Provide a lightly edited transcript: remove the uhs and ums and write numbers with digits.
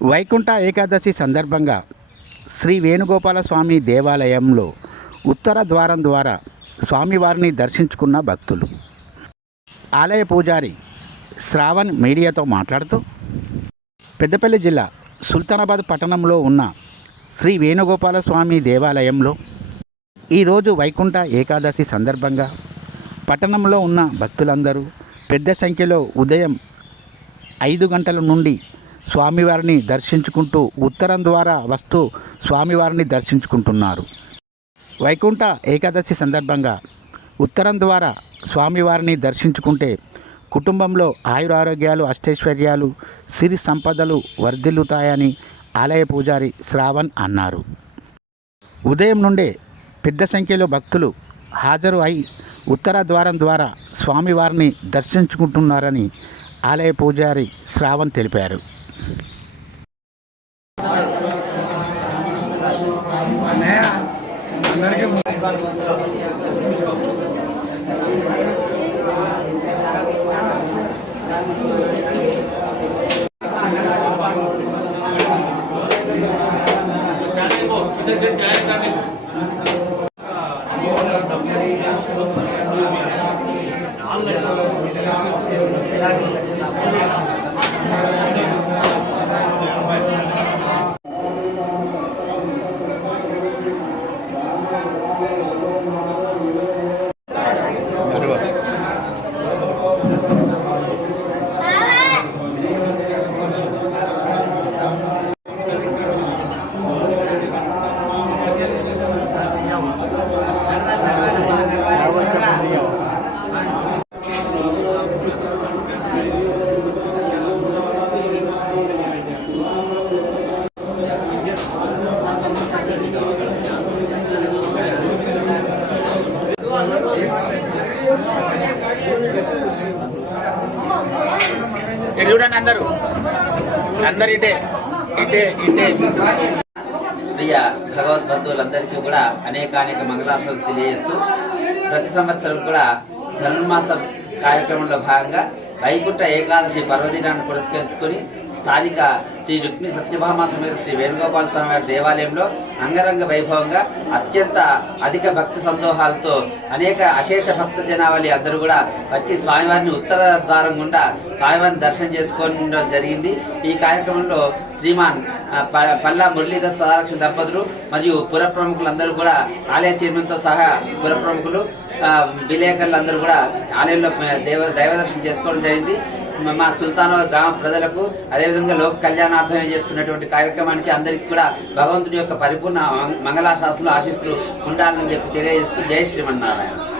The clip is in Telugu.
వైకుంఠ ఏకాదశి సందర్భంగా శ్రీ వేణుగోపాల స్వామి దేవాలయంలో ఉత్తర ద్వారం ద్వారా స్వామివారిని దర్శించుకున్న భక్తులు. ఆలయ పూజారి శ్రావణ్ మీడియాతో మాట్లాడుతూ, పెద్దపల్లి జిల్లా సుల్తానాబాద్ పట్టణంలో ఉన్న శ్రీ వేణుగోపాల స్వామి దేవాలయంలో ఈరోజు వైకుంఠ ఏకాదశి సందర్భంగా పట్టణంలో ఉన్న భక్తులందరూ పెద్ద సంఖ్యలో ఉదయం 5 గంటల నుండి స్వామివారిని దర్శించుకుంటూ ఉత్తరం ద్వారా వస్తూ స్వామివారిని దర్శించుకుంటున్నారు. వైకుంఠ ఏకాదశి సందర్భంగా ఉత్తరం ద్వారా స్వామివారిని దర్శించుకుంటే కుటుంబంలో ఆయురారోగ్యాలు, అష్టైశ్వర్యాలు, సిరి సంపదలు వర్ధిల్లుతాయని ఆలయ పూజారి శ్రావణ్ అన్నారు. ఉదయం నుండే పెద్ద సంఖ్యలో భక్తులు హాజరు అయి ఉత్తర ద్వారం ద్వారా స్వామివారిని దర్శించుకుంటున్నారని ఆలయ పూజారి శ్రావణ్ తెలిపారు. చూడండి అందరు ఇటే ఇటే ఇటే. ప్రియ భగవద్బంధువులందరికీ కూడా అనేక మంగళాశాలు తెలియజేస్తూ ప్రతి సంవత్సరం కూడా ధనుర్మాసం కార్యక్రమంలో భాగంగా వైకుంఠ ఏకాదశి పర్వదినాన్ని పురస్కరించుకొని స్థానిక శ్రీ రుక్మి సత్యభామ సమేత శ్రీ వేణుగోపాల స్వామి వారి దేవాలయంలో అంగరంగ వైభవంగా అత్యంత అధిక భక్తి సందోహాలతో అనేక అశేష భక్త జనావళి అందరూ కూడా వచ్చి స్వామివారిని ఉత్తర ద్వారం గుండా స్వామివారిని దర్శనం చేసుకోవడం జరిగింది. ఈ కార్యక్రమంలో శ్రీమాన్ పల్లా మురళీధర్ సదాలక్ష్మి దంపతులు మరియు పుర ప్రముఖులందరూ కూడా ఆలయ చైర్మన్తో సహా పుర ప్రముఖులు విలేకరులందరూ కూడా ఆలయంలో దైవ దర్శనం చేసుకోవడం జరిగింది. మా సుల్తానాబాద్ గ్రామ ప్రజలకు అదేవిధంగా లోక కళ్యాణార్థమే చేస్తున్నటువంటి కార్యక్రమానికి అందరికీ కూడా భగవంతుని యొక్క పరిపూర్ణ మంగళాశాసనాలు ఆశీస్సులు ఉండాలని చెప్పి తెలియజేస్తూ జై శ్రీమన్నారాయణ.